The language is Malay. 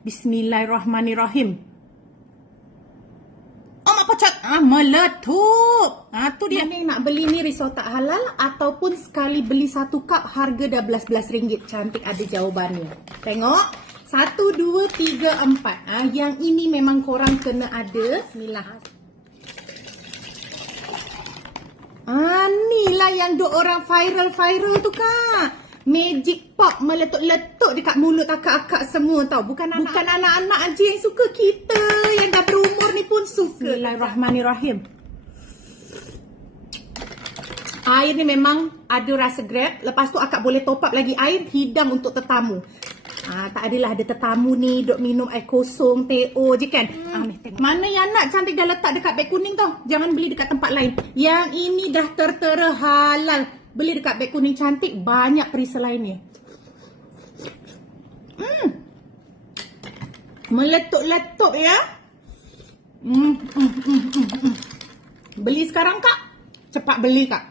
Bismillahirrahmanirrahim. Oh, apa cak? Ah, meletup. Ah, tu dia. Mana nak beli ni risau tak halal ataupun sekali beli satu cup harga dah belas-belas ringgit. Cantik ada jawabannya. Tengok. Satu, dua, tiga, empat. Ah, yang ini memang korang kena ada. Bismillah. Ah, ni lah yang duk orang viral-viral tu kak. Magic pop meletup-letup dekat mulut akak-akak semua tau. Bukan anak- bukan anak-anak aja yang suka. Kita yang dah berumur ni pun suka. Bismillahirrahmanirrahim. Air ni memang ada rasa grab. Lepas tu akak boleh top up lagi air hidang untuk tetamu. Ah, tak adalah ada tetamu ni duk minum air kosong, teh-o je kan. Hmm. Ah, ni tengok. Mana yang nak cantik dah letak dekat beg kuning tau. Jangan beli dekat tempat lain. Yang ini dah tertera halal. Beli dekat beg kuning cantik banyak perisa lainnya. Hmm. Meletup-letup ya. Hmm, hmm, hmm, hmm, hmm. Beli sekarang kak. Cepat beli kak.